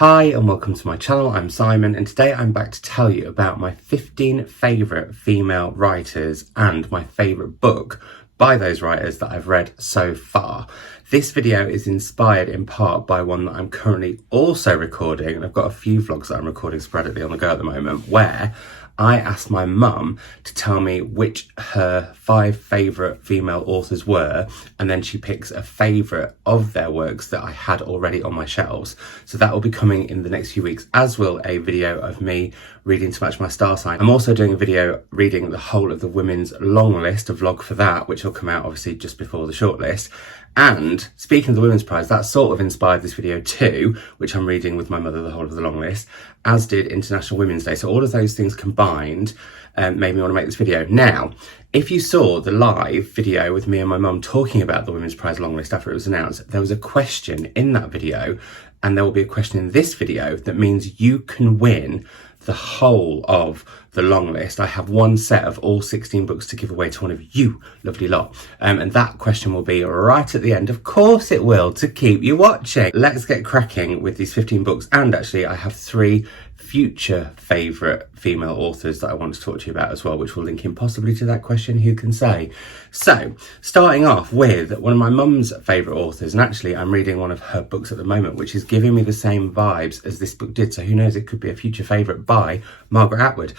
Hi and welcome to my channel. I'm Simon and today I'm back to tell you about my 15 favourite female writers and my favourite book by those writers that I've read so far. This video is inspired in part by one that I'm currently also recording, and I've got a few vlogs that I'm recording sporadically on the go at the moment, where I asked my mum to tell me which her 5 favourite female authors were, and then she picks a favourite of their works that I had already on my shelves. So that will be coming in the next few weeks, as will a video of me reading to match my star sign. I'm also doing a video reading the whole of the women's long list, a vlog for that, which will come out obviously just before the shortlist. And speaking of the Women's Prize, that sort of inspired this video too, which I'm reading with my mother, the whole of the long list, as did International Women's Day. So all of those things combined made me want to make this video. Now, if you saw the live video with me and my mum talking about the Women's Prize long list after it was announced, there was a question in that video, and there will be a question in this video that means you can win the whole of the long list. I have one set of all 16 books to give away to one of you lovely lot, and that question will be right at the end. Of course it will, to keep you watching. Let's get cracking with these 15 books, and actually I have 3 future favourite female authors that I want to talk to you about as well, which will link in possibly to that question, who can say. So starting off with one of my mum's favourite authors, and actually I'm reading one of her books at the moment which is giving me the same vibes as this book did, so who knows, it could be a future favourite, by Margaret Atwood.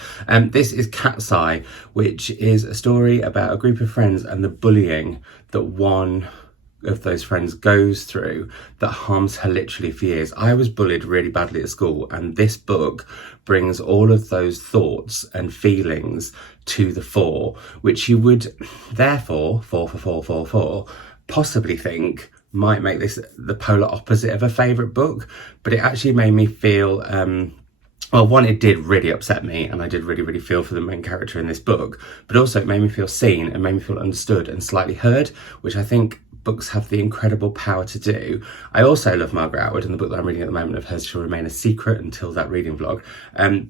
This is Cat's Eye, which is a story about a group of friends and the bullying that one of those friends goes through that harms her literally for years. I was bullied really badly at school, and this book brings all of those thoughts and feelings to the fore, which you would therefore, 4 for 4, 4, 4, possibly think might make this the polar opposite of a favourite book. But it actually made me feel well, one, it did really upset me, and I did really feel for the main character in this book, but also it made me feel seen and made me feel understood and slightly heard, which I think books have the incredible power to do. I also love Margaret Atwood, and the book that I'm reading at the moment of hers shall remain a secret until that reading vlog,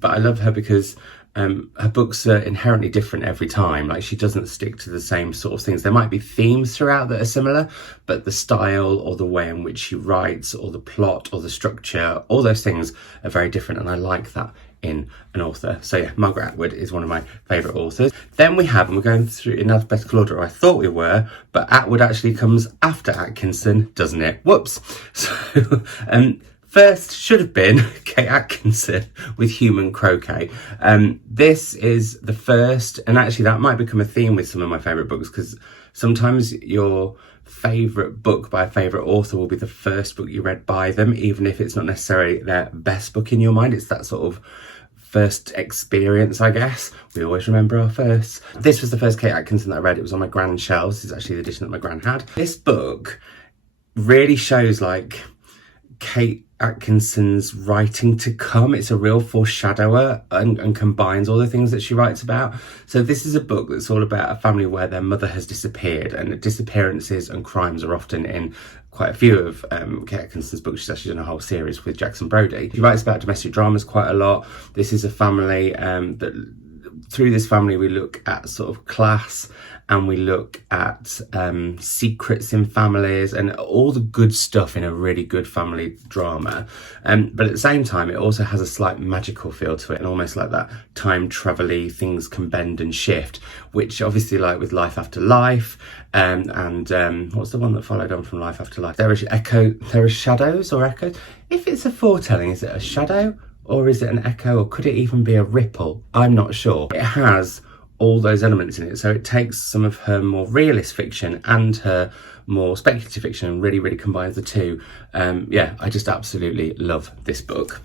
but I love her because her books are inherently different every time. Like, she doesn't stick to the same sort of things. There might be themes throughout that are similar, but the style or the way in which she writes or the plot or the structure, all those things are very different, and I like that in an author. So yeah, Margaret Atwood is one of my favourite authors. Then we have, and we're going through in alphabetical order, I thought we were, but Atwood actually comes after Atkinson, doesn't it? Whoops. So first should have been Kate Atkinson with Human Croquet. This is the first, and actually that might become a theme with some of my favourite books, because sometimes your favourite book by a favourite author will be the first book you read by them, even if it's not necessarily their best book in your mind. It's that sort of first experience, I guess. We always remember our firsts. This was the first Kate Atkinson that I read. It was on my gran's shelves. This is actually the edition that my gran had. This book really shows like Kate Atkinson's writing to come. It's a real foreshadower and combines all the things that she writes about. So this is a book that's all about a family where their mother has disappeared, and disappearances and crimes are often in quite a few of Kate Atkinson's books. She's actually done a whole series with Jackson Brodie. She writes about domestic dramas quite a lot. This is a family that through this family we look at sort of class, and we look at secrets in families and all the good stuff in a really good family drama. But at the same time, it also has a slight magical feel to it, and almost like that time travel-y, things can bend and shift, which obviously, like with Life After Life, and what's the one that followed on from Life After Life? There are shadows or echoes. If it's a foretelling, is it a shadow or is it an echo, or could it even be a ripple? I'm not sure. It has all those elements in it, so it takes some of her more realist fiction and her more speculative fiction and really combines the two. Yeah, I just absolutely love this book.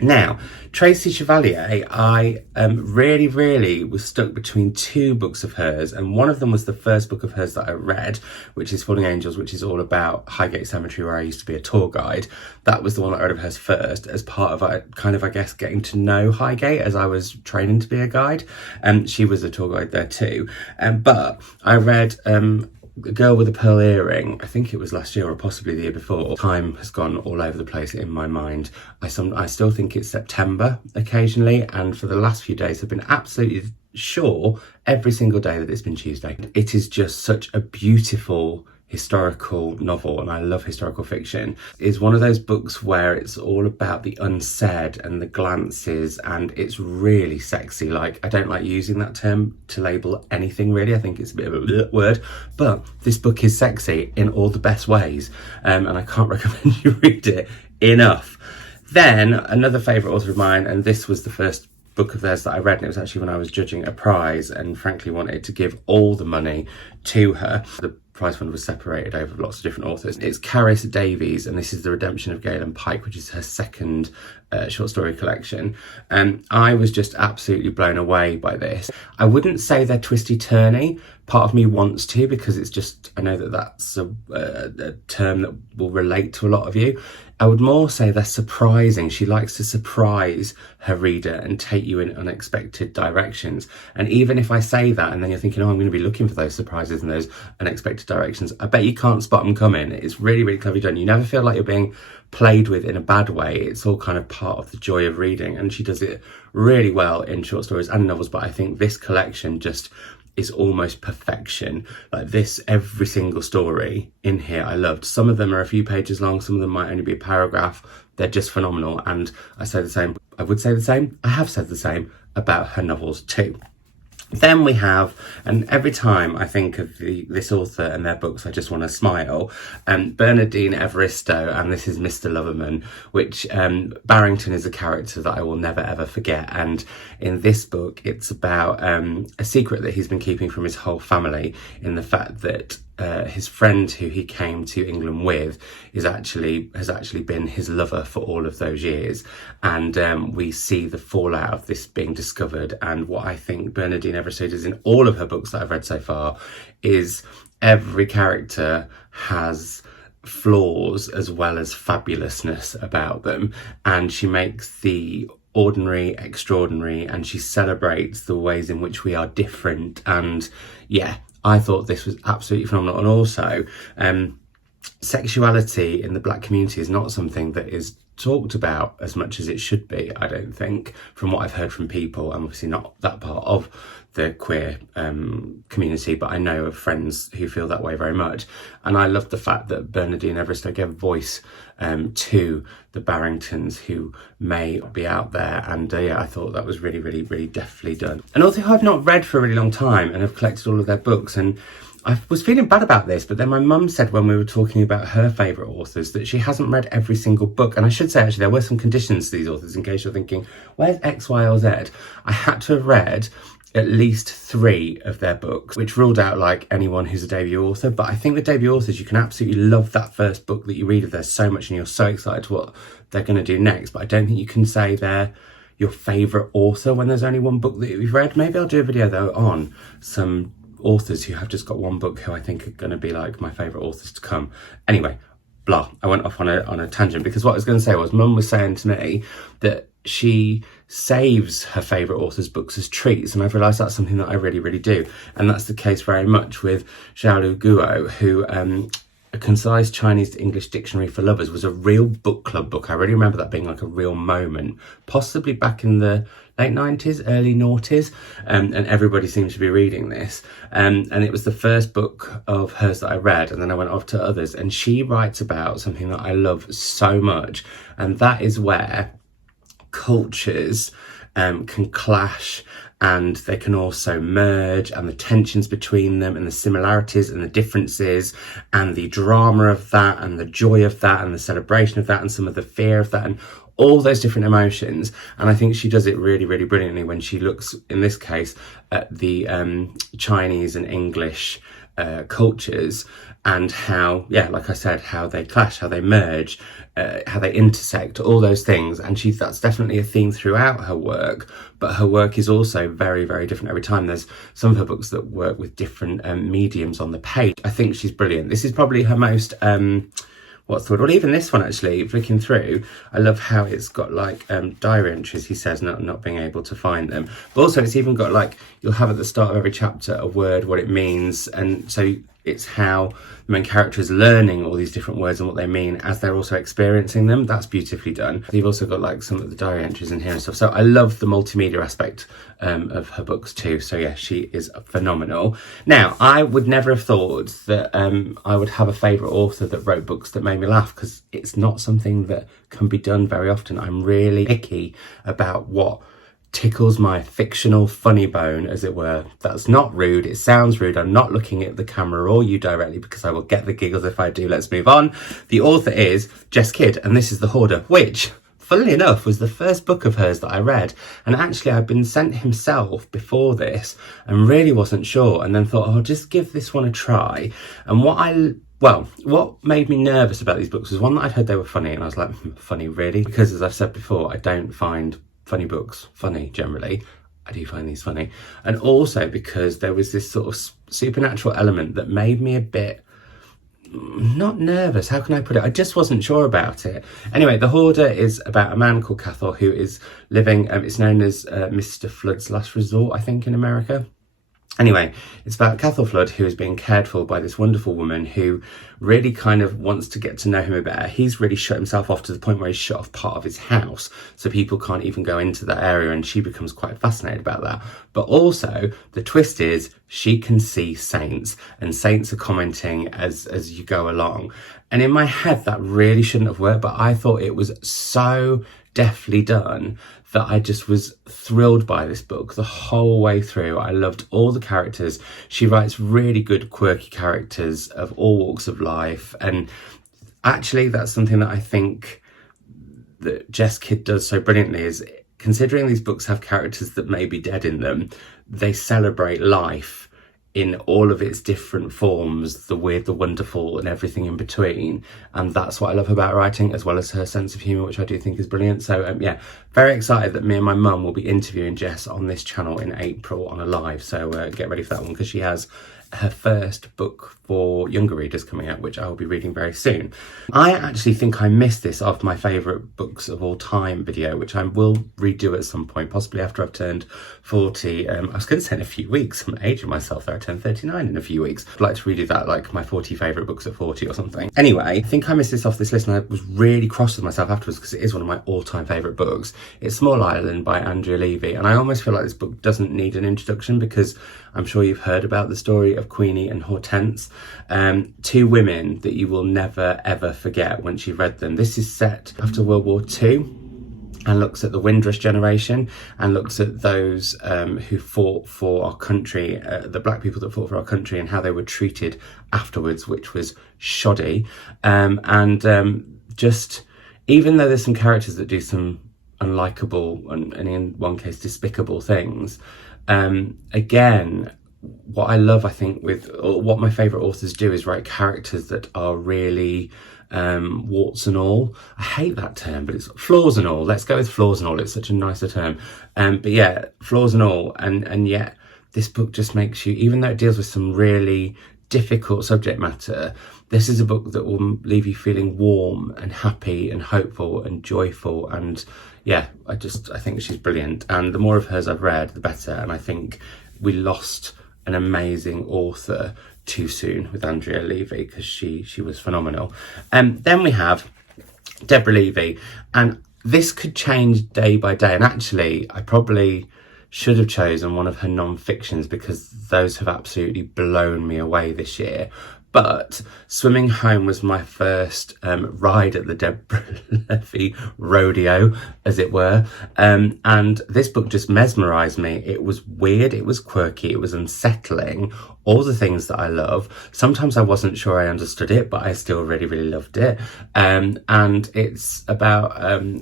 Now, Tracy Chevalier, I really was stuck between 2 books of hers, and one of them was the first book of hers that I read, which is Falling Angels, which is all about Highgate Cemetery, where I used to be a tour guide. That was the one that I read of hers first, as part of I guess getting to know Highgate as I was training to be a guide, and she was a tour guide there too. But I read A Girl with a Pearl Earring, I think it was last year or possibly the year before. Time has gone all over the place in my mind. I still think it's September occasionally, and for the last few days I've been absolutely sure every single day that it's been Tuesday. It is just such a beautiful historical novel, and I love historical fiction, is one of those books where it's all about the unsaid and the glances, and it's really sexy. Like, I don't like using that term to label anything really. I think it's a bit of a word, but this book is sexy in all the best ways, and I can't recommend you read it enough. Then another favourite author of mine, and this was the first book of theirs that I read, and it was actually when I was judging a prize and frankly wanted to give all the money to her. The prize fund was separated over lots of different authors. It's Caris Davies, and this is The Redemption of Galen Pike, which is her second short story collection. And I was just absolutely blown away by this. I wouldn't say they're twisty-turny. Part of me wants to, because it's just, I know that that's a term that will relate to a lot of you. I would more say they're surprising. She likes to surprise her reader and take you in unexpected directions. And even if I say that and then you're thinking, oh, I'm going to be looking for those surprises and those unexpected directions, I bet you can't spot them coming. It's really, really cleverly done. You never feel like you're being played with in a bad way. It's all kind of part of the joy of reading. And she does it really well in short stories and novels. But I think this collection just is almost perfection. Like this, every single story in here I loved. Some of them are a few pages long, some of them might only be a paragraph. They're just phenomenal, and I say the same, I would say the same, I have said the same about her novels too. Then we have, and every time I think of this author and their books, I just want to smile, Bernardine Evaristo, and this is Mr. Loverman, which Barrington is a character that I will never ever forget. And in this book, it's about a secret that he's been keeping from his whole family, in the fact that his friend who he came to England with has actually been his lover for all of those years. And we see the fallout of this being discovered. And what I think Bernardine Evaristo does in all of her books that I've read so far is every character has flaws as well as fabulousness about them. And she makes the ordinary extraordinary, and she celebrates the ways in which we are different. And yeah, I thought this was absolutely phenomenal. And also, sexuality in the Black community is not something that is talked about as much as it should be, I don't think, from what I've heard from people. I'm obviously not that part of the queer community, but I know of friends who feel that way very much. And I love the fact that Bernardine Evaristo gave a voice to the Barringtons who may be out there. And yeah, I thought that was really, really, really deftly done. An author who I've not read for a really long time and have collected all of their books, and I was feeling bad about this, but then my mum said when we were talking about her favourite authors that she hasn't read every single book. And I should say, actually, there were some conditions to these authors, in case you're thinking, where's X, Y, or Z? I had to have read at least 3 of their books, which ruled out like anyone who's a debut author. But I think with debut authors, you can absolutely love that first book that you read of theirs so much, and you're so excited to what they're going to do next. But I don't think you can say they're your favourite author when there's only one book that you've read. Maybe I'll do a video though on some authors who have just got one book who I think are going to be like my favourite authors to come. Anyway, blah, I went off on a tangent, because what I was going to say was, Mum was saying to me that she saves her favourite authors' books as treats, and I've realised that's something that I really, really do. And that's the case very much with Xiaolu Guo, who A Concise Chinese to English Dictionary for Lovers was a real book club book. I really remember that being like a real moment, possibly back in the late 90s, early noughties, and everybody seems to be reading this. And it was the first book of hers that I read, and then I went off to others. And she writes about something that I love so much, and that is where cultures can clash, and they can also merge, and the tensions between them, and the similarities and the differences, and the drama of that, and the joy of that, and the celebration of that, and some of the fear of that, and all those different emotions. And I think she does it really, really brilliantly when she looks, in this case, at the Chinese and English cultures, and how, yeah, like I said, how they clash, how they merge, how they intersect, all those things. And that's definitely a theme throughout her work, but her work is also very, very different every time. There's some of her books that work with different mediums on the page. I think she's brilliant. This is probably her most what's the word? Well, even this one, actually, flicking through, I love how it's got like diary entries, he says, not being able to find them. But also it's even got like, you'll have at the start of every chapter a word, what it means. And so it's how the main character is learning all these different words and what they mean as they're also experiencing them. That's beautifully done. You've also got like some of the diary entries in here and stuff. So I love the multimedia aspect of her books too. So yeah, she is phenomenal. Now, I would never have thought that I would have a favourite author that wrote books that made me laugh, because it's not something that can be done very often. I'm really picky about what tickles my fictional funny bone, as it were. That's not rude. It sounds rude. I'm not looking at the camera or you directly, because I will get the giggles if I do. Let's move on. The author is Jess Kidd, and this is The Hoarder, which, funnily enough, was the first book of hers that I read. And actually, I'd been sent himself before this and really wasn't sure, and then thought, oh, I'll just give this one a try. And what made me nervous about these books was, one, that I'd heard they were funny, and I was like, funny, really? Because as I've said before, I don't find funny books funny generally. I do find these funny. And also because there was this sort of supernatural element that made me a bit, not nervous, how can I put it? I just wasn't sure about it. Anyway, The Hoarder is about a man called Cathal who is living, it's known as Mr. Flood's Last Resort, I think, in America. Anyway, it's about Cathal Flood, who is being cared for by this wonderful woman who really kind of wants to get to know him a bit better. He's really shut himself off to the point where he's shut off part of his house, so people can't even go into that area, and she becomes quite fascinated about that. But also, the twist is she can see saints, and saints are commenting as you go along. And in my head, that really shouldn't have worked, but I thought it was so deftly done that I just was thrilled by this book the whole way through. I loved all the characters. She writes really good, quirky characters of all walks of life. And actually, that's something that I think that Jess Kidd does so brilliantly, is considering these books have characters that may be dead in them, they celebrate life in all of its different forms, the weird, the wonderful, and everything in between. And that's what I love about writing, as well as her sense of humour, which I do think is brilliant. So yeah, very excited that me and my mum will be interviewing Jess on this channel in April on a live. So get ready for that one, because she has her first book for younger readers coming out, which I will be reading very soon. I actually think I missed this off my favourite books of all time video, which I will redo at some point, possibly after I've turned 40. I was going to say in a few weeks. I'm aging myself there. I turn 39 in a few weeks. I'd like to redo that, like my 40 favourite books at 40 or something. Anyway, I think I missed this off this list, and I was really cross with myself afterwards, because it is one of my all-time favourite books. It's Small Island by Andrea Levy, and I almost feel like this book doesn't need an introduction, because I'm sure you've heard about the story of Queenie and Hortense, two women that you will never ever forget once you've read them. This is set after World War II and looks at the Windrush generation, and looks at those who fought for our country, the black people that fought for our country, and how they were treated afterwards, which was shoddy. Just, even though there's some characters that do some unlikable and in one case despicable things, again, what I love, I think, with, or what my favourite authors do, is write characters that are really warts and all. I hate that term, but it's flaws and all. Let's go with flaws and all. It's such a nicer term. But yeah, flaws and all. And yet this book just makes you, even though it deals with some really difficult subject matter, this is a book that will leave you feeling warm and happy and hopeful and joyful. And yeah, I think she's brilliant. And the more of hers I've read, the better. And I think we lost an amazing author too soon with Andrea Levy, because she was phenomenal. Then we have Deborah Levy, and this could change day by day. And actually, I probably should have chosen one of her non-fictions, because those have absolutely blown me away this year. But Swimming Home was my first ride at the Deborah Levy rodeo, as it were. And this book just mesmerised me. It was weird, it was quirky, it was unsettling, all the things that I love. Sometimes I wasn't sure I understood it, but I still really, really loved it. And it's about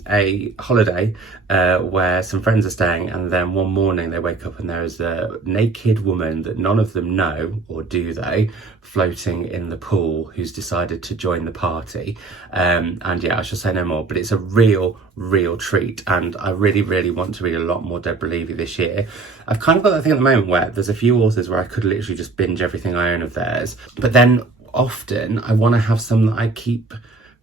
a holiday where some friends are staying, and then one morning they wake up and there is a naked woman that none of them know, or do they, floating in the pool, who's decided to join the party. And yeah, I shall say no more, but it's a real treat, and I really, really want to read a lot more Deborah Levy this year. I've kind of got that thing at the moment where there's a few authors where I could literally just binge everything I own of theirs, but then often I want to have some that I keep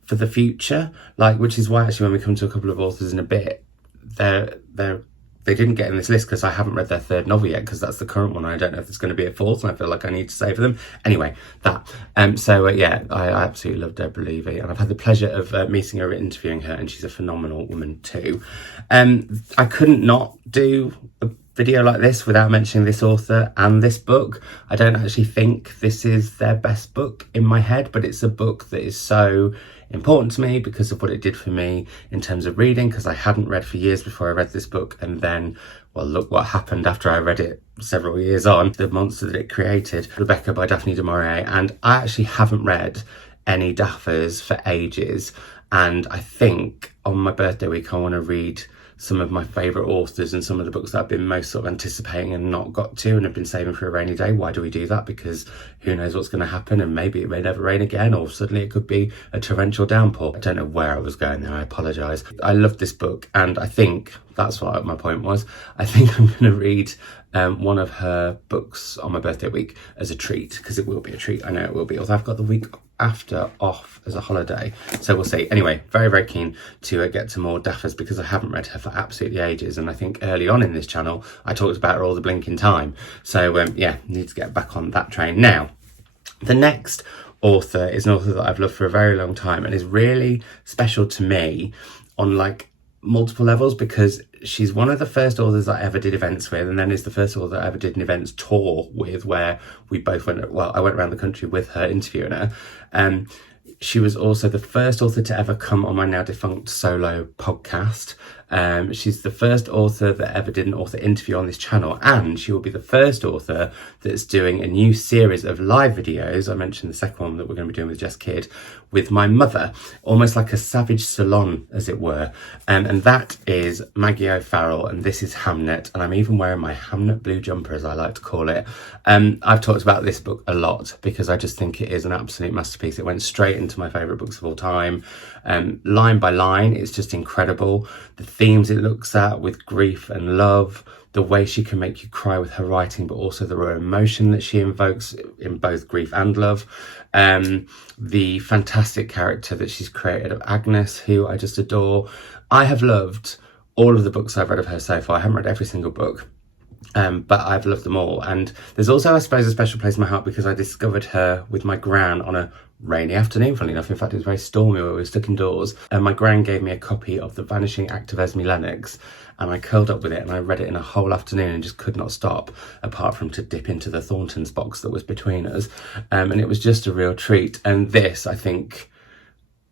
for the future, like, which is why actually when we come to a couple of authors in a bit, they're they didn't get in this list because I haven't read their third novel yet, because that's the current one. I don't know if there's going to be a fourth, and I feel like I need to savour them. Anyway, that. Yeah, I absolutely love Deborah Levy, and I've had the pleasure of meeting her, interviewing her, and she's a phenomenal woman too. I couldn't not do a video like this without mentioning this author and this book. I don't actually think this is their best book in my head, but it's a book that is so important to me because of what it did for me in terms of reading, because I hadn't read for years before I read this book, and then, well, look what happened after I read it several years on, the monster that it created, Rebecca by Daphne du Maurier. And I actually haven't read any Daffers for ages, and I think on my birthday week I want to read some of my favourite authors and some of the books that I've been most sort of anticipating and not got to and have been saving for a rainy day. Why do we do that? Because who knows what's going to happen, and maybe it may never rain again, or suddenly it could be a torrential downpour. I don't know where I was going there, I apologise. I love this book, and I think that's what my point was. I think I'm going to read one of her books on my birthday week as a treat, because it will be a treat. I know it will be, although I've got the week after off as a holiday, so we'll see. Anyway, very, very keen to get to more Daffers, because I haven't read her for absolutely ages, and I think early on in this channel I talked about her all the blinking time. So yeah, need to get back on that train. Now, the next author is an author that I've loved for a very long time and is really special to me on like multiple levels, because she's one of the first authors I ever did events with, and then is the first author I ever did an events tour with, where we both went, well, I went around the country with her, interviewing her. She was also the first author to ever come on my now defunct solo podcast. She's the first author that ever did an author interview on this channel, and she will be the first author that's doing a new series of live videos. I mentioned the second one that we're going to be doing with Jess Kidd, with my mother, almost like a savage salon, as it were. And that is Maggie OFarrell, and this is Hamnet, and I'm even wearing my Hamnet blue jumper, as I like to call it. I've talked about this book a lot because I just think it is an absolute masterpiece. It went straight into my favourite books of all time. Line by line, it's just incredible. The themes it looks at with grief and love, the way she can make you cry with her writing, but also the raw emotion that she invokes in both grief and love. The fantastic character that she's created of Agnes, who I just adore. I have loved all of the books I've read of her so far. I haven't read every single book, but I've loved them all. And there's also, I suppose, a special place in my heart because I discovered her with my gran on a rainy afternoon, funnily enough. In fact, it was very stormy where we were stuck indoors, and my gran gave me a copy of The Vanishing Act of Esme Lennox, and I curled up with it and I read it in a whole afternoon and just could not stop, apart from to dip into the Thorntons box that was between us, and it was just a real treat. And this, I think,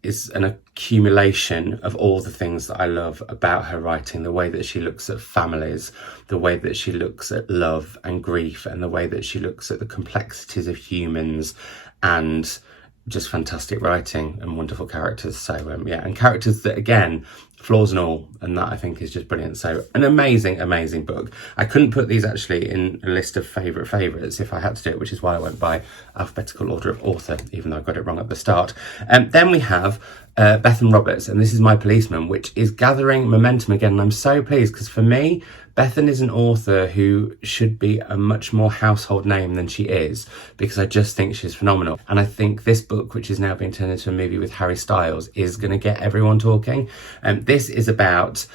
is an accumulation of all the things that I love about her writing, the way that she looks at families, the way that she looks at love and grief, and the way that she looks at the complexities of humans, and just fantastic writing and wonderful characters. So yeah, and characters that, again, flaws and all, and that I think is just brilliant. So an amazing book. I couldn't put these actually in a list of favourites if I had to do it, which is why I went by alphabetical order of author, even though I got it wrong at the start. Then we have Beth Roberts, and This Is My Policeman, which is gathering momentum again, and I'm so pleased, because for me, Bethan is an author who should be a much more household name than she is, because I just think she's phenomenal. And I think this book, which is now being turned into a movie with Harry Styles, is going to get everyone talking. This is about,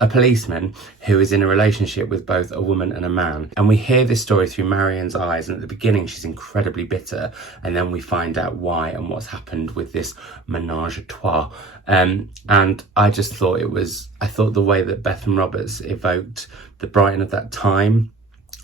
a policeman who is in a relationship with both a woman and a man. And we hear this story through Marianne's eyes, and at the beginning she's incredibly bitter, and then we find out why and what's happened with this menage a trois. And I just thought I thought the way that Beth Roberts evoked the Brighton of that time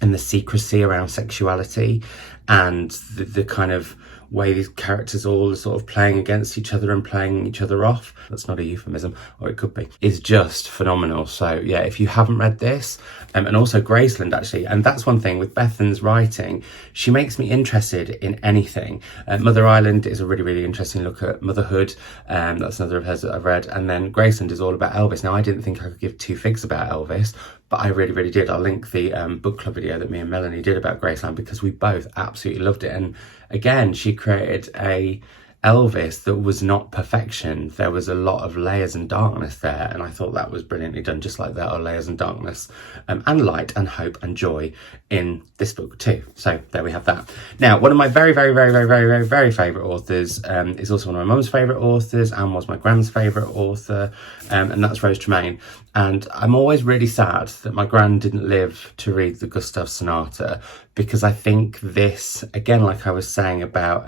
and the secrecy around sexuality, and the kind of way these characters all are sort of playing against each other and playing each other off, that's not a euphemism, or it could be, is just phenomenal. So yeah, if you haven't read this, and also Graceland actually, and that's one thing with Bethan's writing, she makes me interested in anything. Mother Island is a really interesting look at motherhood, that's another of hers that I've read, and then Graceland is all about Elvis. Now, I didn't think I could give two figs about Elvis, but I really did. I'll link the book club video that me and Melanie did about Graceland, because we both absolutely loved it. And again, she created a Elvis that was not perfection. There was a lot of layers and darkness there, and I thought that was brilliantly done, just like there are layers and darkness and light and hope and joy in this book too. So there we have that. Now, one of my very favourite authors is also one of my mum's favourite authors and was my grand's favourite author, and that's Rose Germaine. And I'm always really sad that my gran didn't live to read the Gustav Sonata, because I think this, again, like I was saying about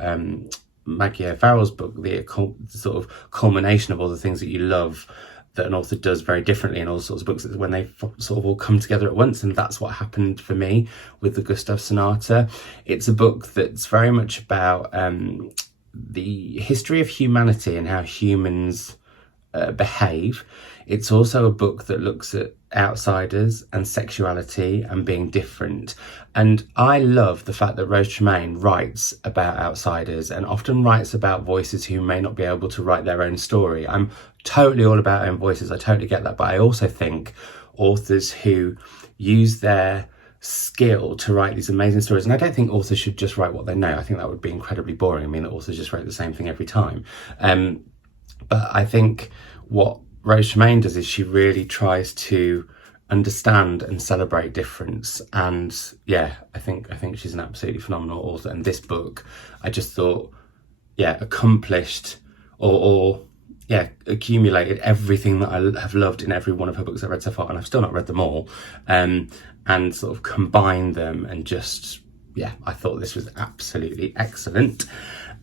Maggie OFarrell's book, the sort of culmination of all the things that you love that an author does very differently in all sorts of books, is when they sort of all come together at once, and that's what happened for me with the Gustav Sonata. It's a book that's very much about the history of humanity and how humans behave. It's also a book that looks at outsiders and sexuality and being different. And I love the fact that Rose Germaine writes about outsiders and often writes about voices who may not be able to write their own story. I'm totally all about own voices. I totally get that. But I also think authors who use their skill to write these amazing stories, and I don't think authors should just write what they know. I think that would be incredibly boring. I mean, that authors just write the same thing every time. But I think what Rose Germaine does is she really tries to understand and celebrate difference. And yeah, I think she's an absolutely phenomenal author. And this book, I just thought, accomplished or accumulated everything that I have loved in every one of her books I've read so far, and I've still not read them all, and sort of combined them, and just, I thought this was absolutely excellent.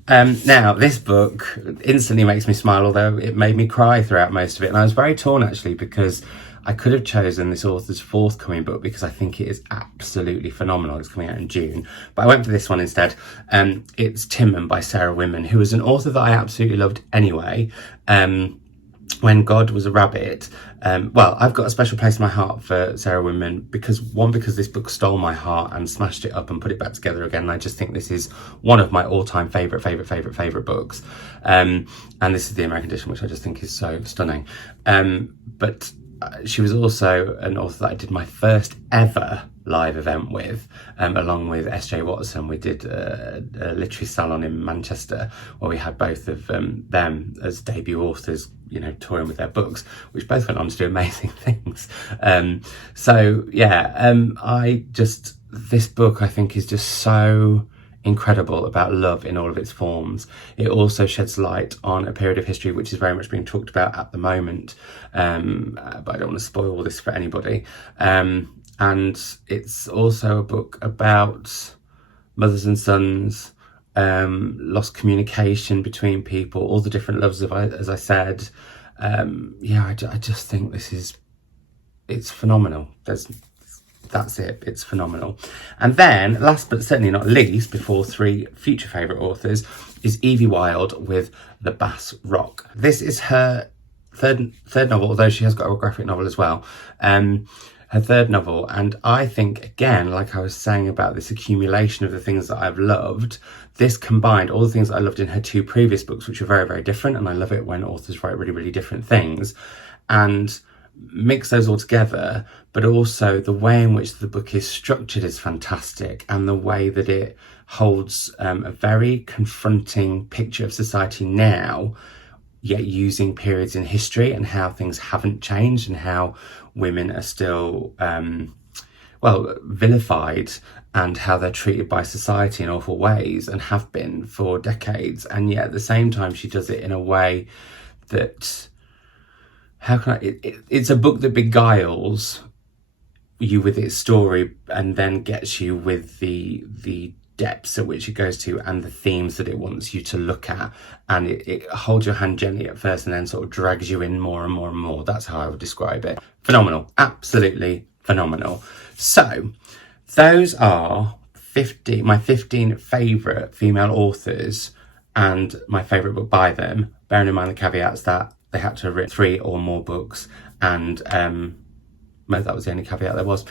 Now, this book instantly makes me smile, although it made me cry throughout most of it. And I was very torn, actually, because I could have chosen this author's forthcoming book, because I think it is absolutely phenomenal. It's coming out in June. But I went for this one instead. It's Timon by Sarah Winman, who is an author that I absolutely loved anyway. When God Was a Rabbit. I've got a special place in my heart for Sarah Winman, because this book stole my heart and smashed it up and put it back together again. And I just think this is one of my all-time favourite books. And this is the American edition, which I just think is so stunning. But she was also an author that I did my first ever live event with, along with S.J. Watson. We did a literary salon in Manchester where we had both of them as debut authors, touring with their books, which both went on to do amazing things. This book, I think, is just so incredible about love in all of its forms. It also sheds light on a period of history which is very much being talked about at the moment, but I don't want to spoil all this for anybody. And it's also a book about mothers and sons, lost communication between people, all the different loves, as I said. I just think it's phenomenal. That's it. It's phenomenal. And then, last but certainly not least, before three future favourite authors, is Evie Wyld with The Bass Rock. This is her third novel, although she has got a graphic novel as well. Her third novel. And I think, again, like I was saying about this accumulation of the things that I've loved, this combined all the things that I loved in her two previous books, which were very, very different. And I love it when authors write really, really different things. And mix those all together, but also the way in which the book is structured is fantastic, and the way that it holds a very confronting picture of society now, yet using periods in history and how things haven't changed, and how women are still vilified, and how they're treated by society in awful ways and have been for decades. And yet at the same time she does it in a way that, it's a book that beguiles you with its story, and then gets you with the depths at which it goes to and the themes that it wants you to look at, and it holds your hand gently at first and then sort of drags you in more and more and more. That's how I would describe it. Phenomenal. Absolutely phenomenal. So those are my 15 favourite female authors and my favourite book by them, bearing in mind the caveats that they had to have written 3 or more books, and that was the only caveat there was.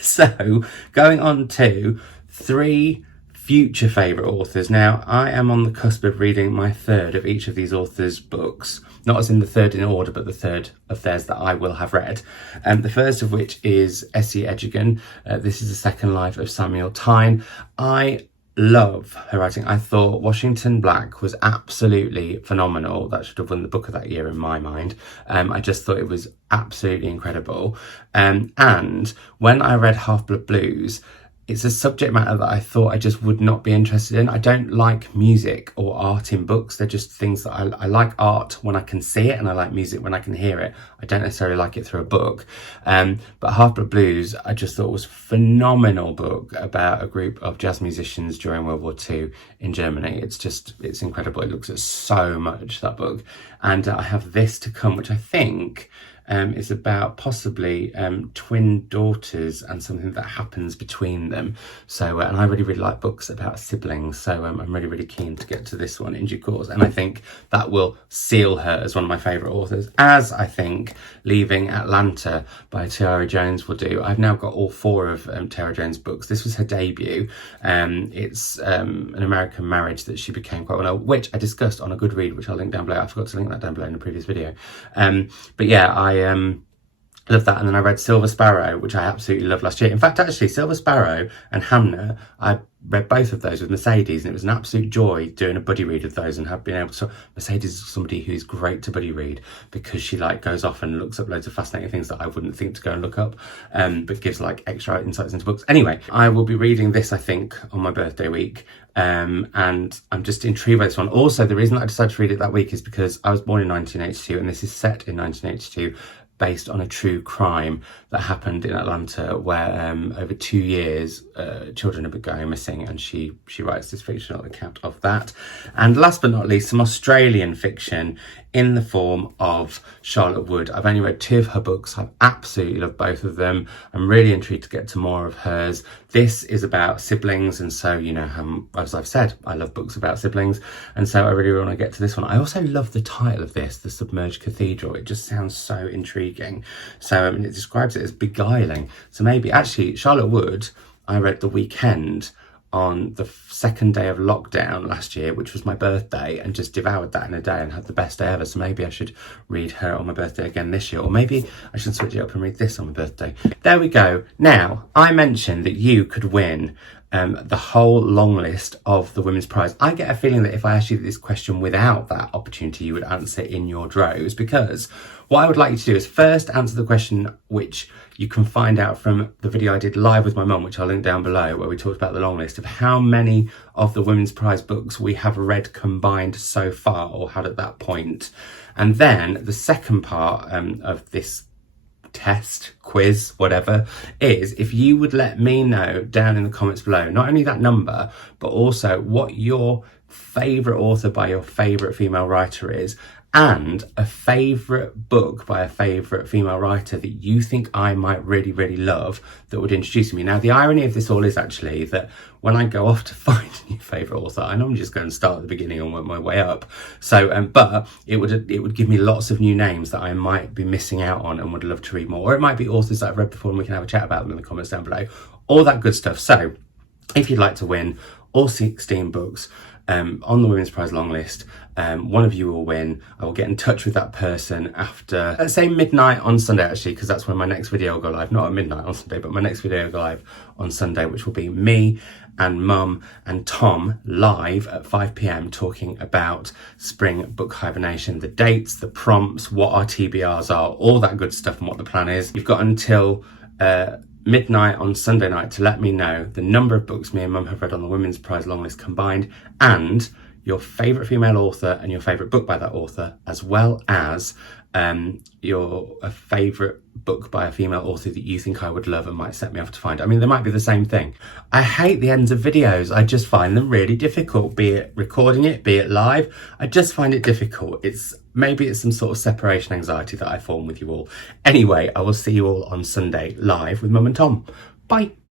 So going on to 3 future favourite authors. Now, I am on the cusp of reading my third of each of these authors' books, not as in the third in order, but the third of theirs that I will have read. The first of which is Essie Duncan. This is The Second Life of Samuel Tyne. I love her writing. I thought Washington Black was absolutely phenomenal. That should have won the book of that year in my mind. I just thought it was absolutely incredible. And when I read Half-Blood Blues, it's a subject matter that I thought I just would not be interested in. I don't like music or art in books. They're just things that I like art when I can see it, and I like music when I can hear it. I don't necessarily like it through a book. But Half-Blood Blues, I just thought was a phenomenal book about a group of jazz musicians during World War II in Germany. It's incredible. It looks at so much, that book. And I have this to come, which I think is about possibly twin daughters and something that happens between them. So, and I really like books about siblings. So I'm really keen to get to this one in due course. And I think that will seal her as one of my favourite authors, as I think Leaving Atlanta by Tayari Jones will do. I've now got all 4 of Tayari Jones' books. This was her debut. It's an American marriage that she became quite well known, which I discussed on a good read, which I'll link down below. I forgot to link that down below in the previous video. But yeah, I love that. And then I read Silver Sparrow, which I absolutely loved last year. In fact, actually, Silver Sparrow and Hamnet, I read both of those with Mercedes, and it was an absolute joy doing a buddy read of those and have been able to. Mercedes is somebody who's great to buddy read because she like goes off and looks up loads of fascinating things that I wouldn't think to go and look up, but gives like extra insights into books. Anyway, I will be reading this, I think, on my birthday week. And I'm just intrigued by this one. Also, the reason that I decided to read it that week is because I was born in 1982, and this is set in 1982, based on a true crime that happened in Atlanta, where over 2 years children have been going missing, and she writes this fictional account of that. And last but not least, some Australian fiction in the form of Charlotte Wood. I've only read 2 of her books. I've absolutely loved both of them. I'm really intrigued to get to more of hers. This is about siblings, and so, you know, as I've said, I love books about siblings, and so I really want to get to this one. I also love the title of this, The Submerged Cathedral. It just sounds so intriguing. So it describes it as beguiling. So maybe, actually, Charlotte Wood, I read the weekend on the second day of lockdown last year, which was my birthday, and just devoured that in a day and had the best day ever. So maybe I should read her on my birthday again this year, or maybe I should switch it up and read this on my birthday. There we go. Now, I mentioned that you could win the whole long list of the Women's Prize. I get a feeling that if I asked you this question without that opportunity, you would answer in your droves, because what I would like you to do is first answer the question, which you can find out from the video I did live with my mum, which I'll link down below, where we talked about the long list of how many of the Women's Prize books we have read combined so far, or had at that point. And then the second part of this test, quiz, whatever, is if you would let me know down in the comments below, not only that number, but also what your favourite author by your favourite female writer is, and a favourite book by a favourite female writer that you think I might really love that would introduce me. Now, the irony of this all is actually that when I go off to find a new favourite author, I normally just go and start at the beginning and work my way up. So, but it would give me lots of new names that I might be missing out on and would love to read more. Or it might be authors that I've read before and we can have a chat about them in the comments down below. All that good stuff. So, if you'd like to win all 16 books on the Women's Prize long list, one of you will win. I will get in touch with that person after, let's say, midnight on Sunday, actually, because that's when my next video will go live. Not at midnight on Sunday, but my next video will go live on Sunday, which will be me and Mum and Tom live at 5 p.m. talking about spring book hibernation, the dates, the prompts, what our TBRs are, all that good stuff, and what the plan is. You've got until midnight on Sunday night to let me know the number of books me and Mum have read on the Women's Prize long list combined, and your favourite female author and your favourite book by that author, as well as your favourite book by a female author that you think I would love and might set me off to find. I mean, they might be the same thing. I hate the ends of videos. I just find them really difficult, be it recording it, be it live. I just find it difficult. Maybe it's some sort of separation anxiety that I form with you all. Anyway, I will see you all on Sunday live with Mum and Tom. Bye.